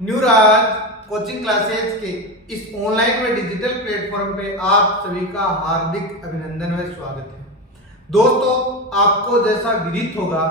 New राज coaching classes के इस online व डिजिटल प्लेटफॉर्म पे आप सभी का हार्दिक अभिनंदन व स्वागत है। दोस्तों, आपको जैसा विदित होगा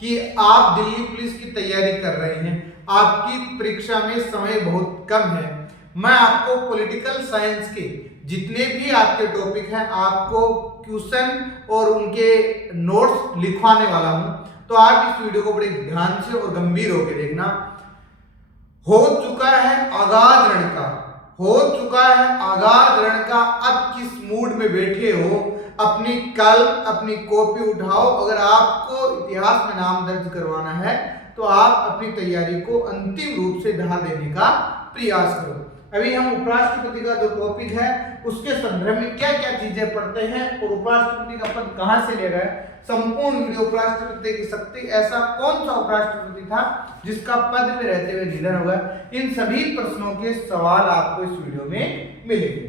कि आप दिल्ली पुलिस की तैयारी कर रहे हैं, आपकी परीक्षा में समय बहुत कम है। मैं आपको पॉलिटिकल साइंस के जितने भी आपके टॉपिक हैं आपको क्वेश्चन और उनके नोट्स लिखवाने वाला हूं, तो आप इस वीडियो को बड़े ध्यान से और गंभीर होकर देखना। हो चुका है आगाज रण का, हो चुका है आगाज रण का, अब किस मूड में बैठे हो? अपनी कल अपनी कॉपी उठाओ। अगर आपको इतिहास में नाम दर्ज करवाना है तो आप अपनी तैयारी को अंतिम रूप से ढा देने का प्रयास करो। अभी हम उपराष्ट्रपति का जो टॉपिक है उसके संदर्भ में क्या क्या चीजें पढ़ते हैं और उपराष्ट्रपति का पद कहां से ले रहा है, संपूर्ण वीडियो उपराष्ट्रपति की शक्ति, ऐसा कौन सा उपराष्ट्रपति था जिसका पद में रहते हुए निधन हुआ, इन सभी प्रश्नों के सवाल आपको इस वीडियो में मिलेंगे।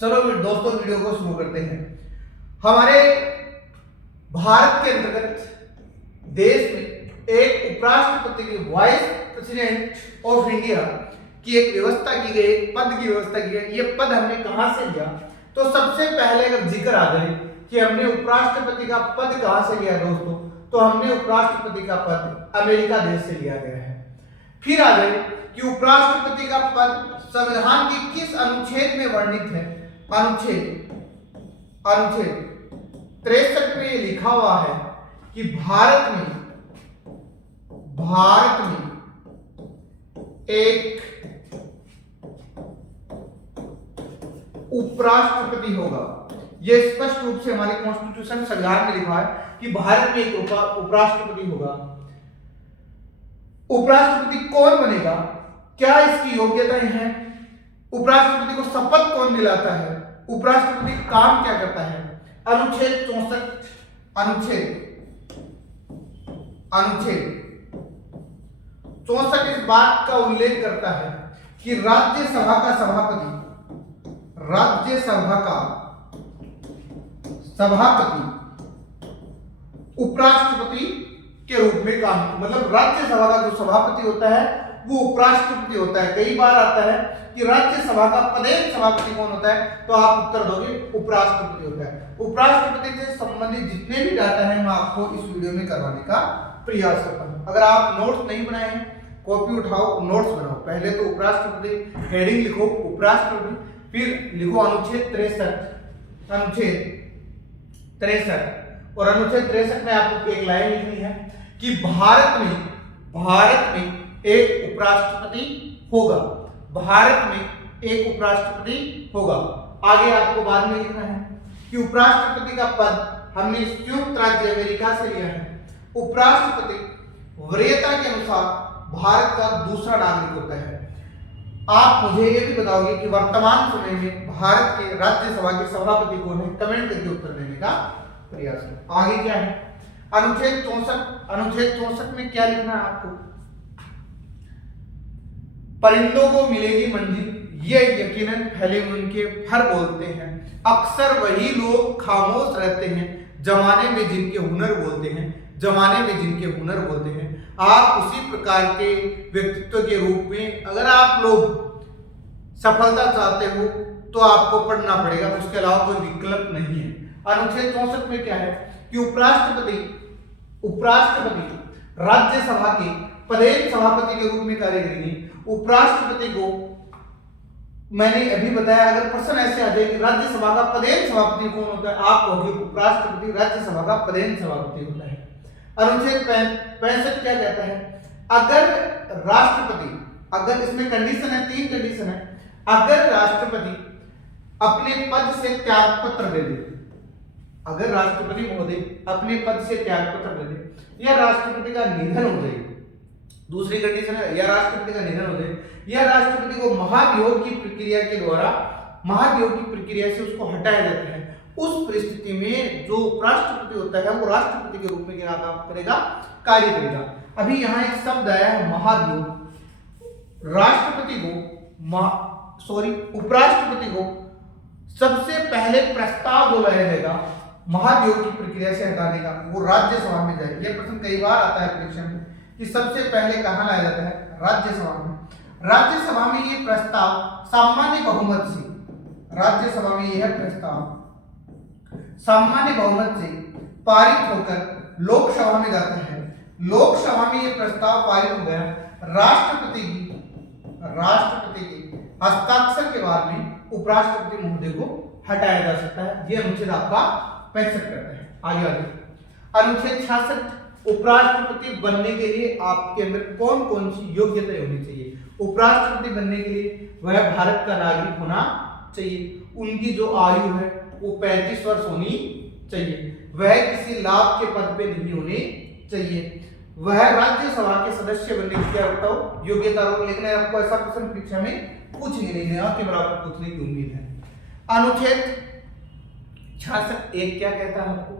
चलो दोस्तों, वीडियो को शुरू करते हैं। हमारे भारत के अंतर्गत देश में एक उपराष्ट्रपति की वाइस प्रेसिडेंट ऑफ इंडिया की एक व्यवस्था की गई, एक पद की व्यवस्था की गई। ये पद हमने कहां से लिया? तो सबसे पहले अगर जिक्र आ जाए कि हमने उपराष्ट्रपति का पद कहां से लिया दोस्तों, तो हमने उपराष्ट्रपति का पद अमेरिका देश से लिया गया है। फिर आ जाए कि उपराष्ट्रपति का पद संविधान के किस अनुच्छेद में वर्णित है? अनुच्छेद 63 में लिखा हुआ है कि भारत में एक उपराष्ट्रपति होगा। यह स्पष्ट रूप से हमारे कॉन्स्टिट्यूशन संविधान में लिखा है कि भारत में एक उपराष्ट्रपति होगा। उपराष्ट्रपति कौन बनेगा, क्या इसकी योग्यताएं हैं, उपराष्ट्रपति को शपथ कौन दिलाता है, उपराष्ट्रपति काम क्या करता है? अनुच्छेद 64 इस बात का उल्लेख करता है कि राज्यसभा का सभापति उपराष्ट्रपति के रूप में काम, मतलब राज्यसभा का जो सभापति होता है वो उपराष्ट्रपति होता है। कई बार आता है कि राज्यसभा का पदेन सभापति कौन होता है, तो आप उत्तर दोगे उपराष्ट्रपति होता है। उपराष्ट्रपति से संबंधित जितने भी डाटा है मैं आपको इस वीडियो में करवाने का प्रयास करता हूं। अगर आप नोट्स नहीं बनाए हैं, कॉपी उठाओ, नोट्स बनाओ। पहले तो उपराष्ट्रपति हेडिंग लिखो उपराष्ट्रपति, फिर लिखो अनुच्छेद 63 और अनुच्छेद 63 में आपको एक लाइन लिखनी है कि भारत में एक उपराष्ट्रपति होगा। भारत में एक उपराष्ट्रपति होगा। आगे आपको बाद में लिखना है कि उपराष्ट्रपति का पद हमने संयुक्त राज्य अमेरिका से लिया है। उपराष्ट्रपति वरीयता के अनुसार भारत का दूसरा नागरिक होता है। आप मुझे यह भी बताओगे कि वर्तमान समय में भारत के राज्यसभा के सभापति कौन है? कमेंट करके उत्तर देने का प्रयास करें। आगे क्या है? अनुच्छेद 64 में क्या लिखना है आपको? परिंदों को मिलेगी मंजिल, ये यकीनन फैले उनके फर बोलते हैं। अक्सर वही लोग खामोश रहते हैं जमाने में जिनके हुनर बोलते हैं। आप उसी प्रकार के व्यक्तित्व के रूप में अगर आप लोग सफलता चाहते हो तो आपको पढ़ना पड़ेगा, उसके अलावा कोई विकल्प नहीं है। अनुच्छेद 64 में क्या है कि उपराष्ट्रपति राज्यसभा के पदेन सभापति के रूप में कार्य करेंगे। उपराष्ट्रपति को मैंने अभी बताया, अगर प्रश्न ऐसे आ जाए कि राज्यसभा का पदेन सभापति कौन होता है, आप कहोगे उपराष्ट्रपति राज्यसभा का पदेन सभापति होता है। अनुच्छेद 65 क्या कहता है? अगर राष्ट्रपति, अगर इसमें कंडीशन है, 3 कंडीशन है, अगर राष्ट्रपति अपने पद से त्यागपत्र दे दे, अगर राष्ट्रपति महोदय अपने पद से त्यागपत्र दे दे या राष्ट्रपति का निधन हो जाए, दूसरी कंडीशन है या राष्ट्रपति का निधन हो जाए या राष्ट्रपति को महाभियोग की प्रक्रिया से उसको हटाया जाता है, उस परिस्थिति में जो उपराष्ट्रपति होता है वो राष्ट्रपति के रूप में क्या काम करेगा? कार्य करेगा। अभी यहाँ एक शब्द आया है महाभियोग। उपराष्ट्रपति को सबसे पहले प्रस्ताव जो लाया जाएगा महाभियोग की प्रक्रिया से हटाने का, वो राज्यसभा में जाए। यह प्रश्न कई बार आता है परीक्षा में कि सबसे पहले कहाँ लाया जाता है? राज्यसभा में। राज्यसभा में ये प्रस्ताव सामान्य बहुमत से, राज्यसभा में यह प्रस्ताव सामान्य बहुमत से पारित होकर लोकसभा में जाता है। लोकसभा में ये प्रस्ताव पारित हो गया, राष्ट्रपति के हस्ताक्षर के बाद में उपराष्ट्रपति महोदय को हटाया जा सकता है। ये अनुच्छेद आपका 65 करता है। आगे अनुच्छेद 66 उपराष्ट्रपति बनने के लिए आपके अंदर कौन कौन सी योग्यता होनी चाहिए? उपराष्ट्रपति बनने के लिए वह भारत का नागरिक होना चाहिए, उनकी जो आयु है वो 35 वर्ष होनी चाहिए, वह किसी लाभ के पद पे नहीं होने चाहिए, वह राज्यसभा के सदस्य बनने की क्या योग्यता हो। लेकिन आपको ऐसा प्रश्न परीक्षा में पूछेंगे नहीं, के बराबर पूछने की उम्मीद है। अनुच्छेद 66(1) क्या कहता है आपको?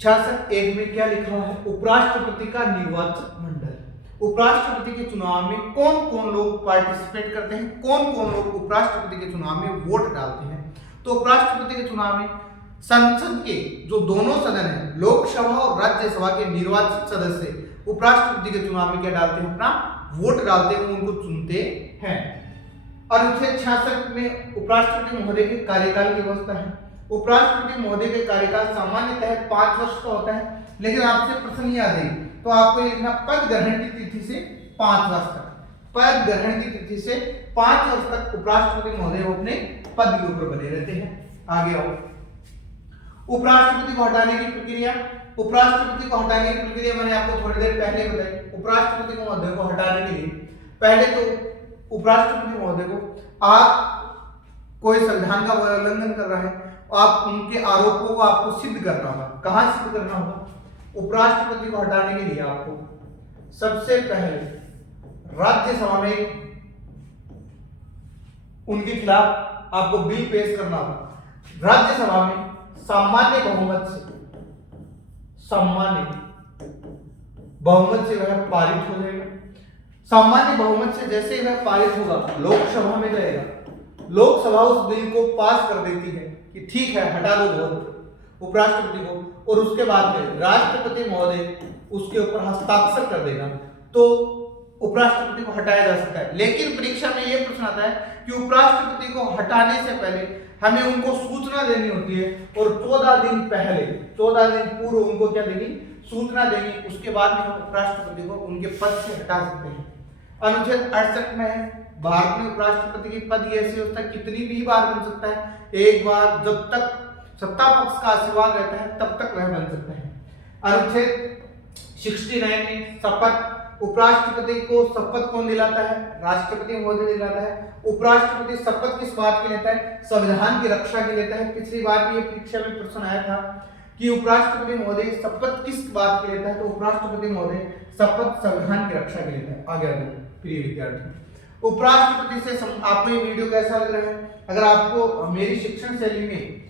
66(1) में क्या लिखा है? उपराष्ट्रपति का निर्वाचक मंडल। उपराष्ट्रपति के चुनाव में कौन कौन लोग पार्टिसिपेट करते हैं, कौन कौन लोग उपराष्ट्रपति के चुनाव में वोट डालते हैं? तो उपराष्ट्रपति के चुनाव में संसद के जो दोनों सदन है, लोकसभा और राज्यसभा के निर्वाचित सदस्य उपराष्ट्रपति के चुनाव में क्या डालते हैं? अपना वोट डालते हैं, उनको चुनते हैं। अनुच्छेद 66 में उपराष्ट्रपति महोदय के कार्यकाल की व्यवस्था है। उपराष्ट्रपति महोदय के कार्यकाल सामान्यतः 5 वर्ष का होता है, लेकिन आपसे प्रश्न याद है तो आपको लिखना पद ग्रहण की तिथि से 5 वर्ष तक। पद ग्रहण की तिथि से 5 वर्ष तक उपराष्ट्रपति महोदय अपने पद के ऊपर बने रहते हैं। आगे आओ, उपराष्ट्रपति को हटाने की प्रक्रिया। उपराष्ट्रपति को हटाने की प्रक्रिया मैंने आपको थोड़ी देर पहले बताई। उपराष्ट्रपति महोदय को हटाने के लिए पहले तो उपराष्ट्रपति महोदय को आप कोई संविधान का उल्लंघन कर रहा है, आप उनके आरोपों को आपको सिद्ध करना होगा। कहां सिद्ध करना होगा? उपराष्ट्रपति को हटाने के लिए आपको सबसे पहले राज्यसभा में उनके खिलाफ आपको बिल पेश करना होगा। राज्यसभा में सामान्य बहुमत से वह पारित हो जाएगा। सामान्य बहुमत से जैसे ही वह पारित होगा, लोकसभा में जाएगा। लोकसभा उस बिल को पास कर देती है कि ठीक है, हटा दो वोट उपराष्ट्रपति को, और उसके बाद में राष्ट्रपति महोदय उसके ऊपर हस्ताक्षर कर देगा तो उपराष्ट्रपति को हटाया जा सकता है। लेकिन परीक्षा में यह प्रश्न आता है कि उपराष्ट्रपति को हटाने से पहले हमें उनको सूचना देनी होती है, और 14 दिन पहले, 14 दिन पूर्व उनको क्या देगी? सूचना देगी। उसके बाद में हम उपराष्ट्रपति को उनके पद से हटा सकते हैं। अनुच्छेद 68 में है, भारत में उपराष्ट्रपति की पद की ऐसी व्यवस्था कितनी भी बार बन सकता है? एक बार, जब तक सत्ता पक्ष का आशीर्वाद रहता है तब तक वह बन सकता है। अनुच्छेद 69 में शपथ। उपराष्ट्रपति को शपथ कौन दिलाता है? राष्ट्रपति महोदय दिलाता है। उपराष्ट्रपति शपथ किस बात की लेता है? संविधान की रक्षा की लेता है। पिछली बार भी ये परीक्षा में प्रश्न आया था कि उपराष्ट्रपति महोदय शपथ किस बात की लेता है? तो उपराष्ट्रपति महोदय शपथ संविधान की रक्षा की लेता है। आगे प्रिय विद्यार्थी, उपराष्ट्रपति से आपको ये वीडियो कैसा लग रहा है? अगर आपको मेरी शिक्षण शैली में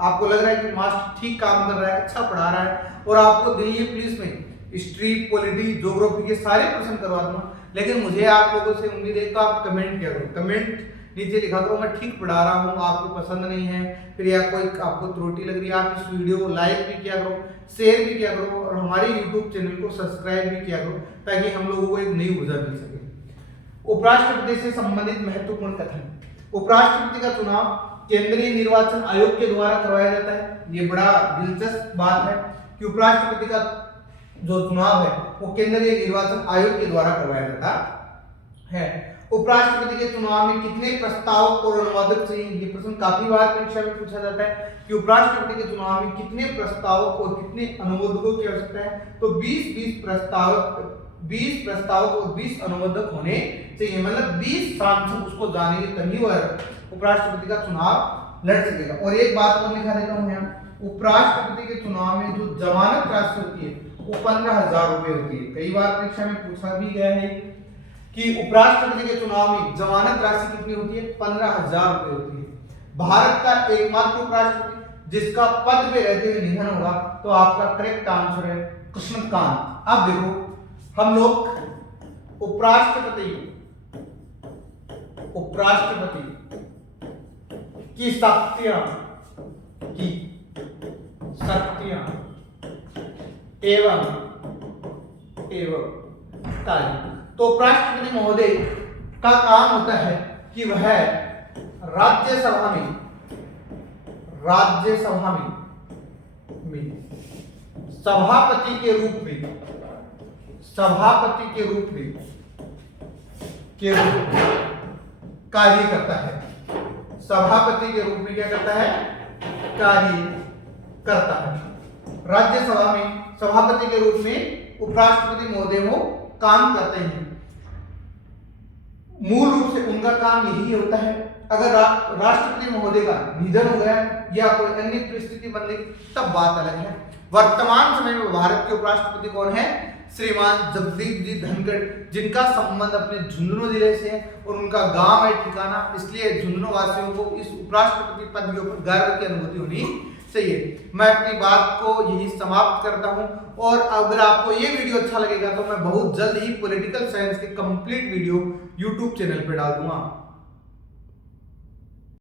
आपको लग रहा है कि मास्टर ठीक काम कर रहा है, अच्छा पढ़ा रहा है, और आपको दिल्ली पुलिस में हिस्ट्री, पॉलिटी, ज्योग्राफी के सारे प्रश्न करवा दूंगा, लेकिन मुझे आप लोगों से उम्मीद है तो आप कमेंट किया करो, कमेंट नीचे लिखा करो मैं ठीक पढ़ा रहा हूँ, आपको पसंद नहीं है, फिर या कोई आपको त्रुटि लग रही है, आप इस वीडियो को लाइक भी किया करो, शेयर भी किया करो, और हमारे यूट्यूब चैनल को सब्सक्राइब भी किया करो ताकि हम लोगों को एक नई ऊर्जा मिल सके। उपराष्ट्रपति से संबंधित महत्वपूर्ण कथन। उपराष्ट्रपति का चुनाव केंद्रीय निर्वाचन आयोग के द्वारा करवाया जाता है। ये बड़ा दिलचस्प बात है कि उपराष्ट्रपति का जो चुनाव है वो केंद्रीय निर्वाचन आयोग के द्वारा करवाया जाता है। उपराष्ट्रपति के चुनाव में कितने प्रस्तावक और अनुवादक चाहिए? ये प्रश्न काफी बार परीक्षा में पूछा जाता है कि उपराष्ट्रपति के चुनाव में कितने प्रस्तावक और कितने अनुवादकों की आवश्यकता है? तो 20 प्रस्तावक और 20 अनुवादक होने चाहिए, मतलब 20 सांसद उसको जानेंगे तभी वह उपराष्ट्रपति का चुनाव लड़ सकेगा। और एक बात और लिखा देता हूं यहाँ, उपराष्ट्रपति के चुनाव में जो जमानत राशि होती है वो 15,000 रुपए होती है। कई बार परीक्षा में पूछा भी गया है कि उपराष्ट्रपति के चुनाव में जमानत राशि कितनी होती है? 15,000 रुपए होती है। भारत का एकमात्र उपराष्ट्रपति जिसका पद पे रहते हुए निधन होगा, तो आपका करेक्ट आंसर है कृष्णकांत। अब देखो हम लोग उपराष्ट्रपति की शक्तियां एवं एवं कार्य। तो उपराष्ट्रपति महोदय का काम होता है कि वह राज्यसभा में सभापति के रूप में कार्य करता है। सभापति के रूप में क्या करता है? कार्य करता है। राज्यसभा में सभापति के रूप में उपराष्ट्रपति महोदय वो काम करते हैं। मूल रूप से उनका काम यही होता है। अगर राष्ट्रपति महोदय का निधन हो गया या कोई अन्य परिस्थिति बन गई तब बात अलग है। वर्तमान समय में भारत के उपराष्ट्रपति कौन है? श्रीमान जगदीप जी धनखड़, जिनका संबंध अपने झुंझुनू जिले से है और उनका गांव है ठिकाना, इसलिए झुंझुनू वासियों को इस उपराष्ट्रपति पद के ऊपर गर्व की अनुभूति होनी चाहिए। मैं अपनी बात को यही समाप्त करता हूं और अगर आपको ये वीडियो अच्छा लगेगा तो मैं बहुत जल्द ही पॉलिटिकल साइंस के कंप्लीट वीडियो यूट्यूब चैनल पर डाल दूंगा।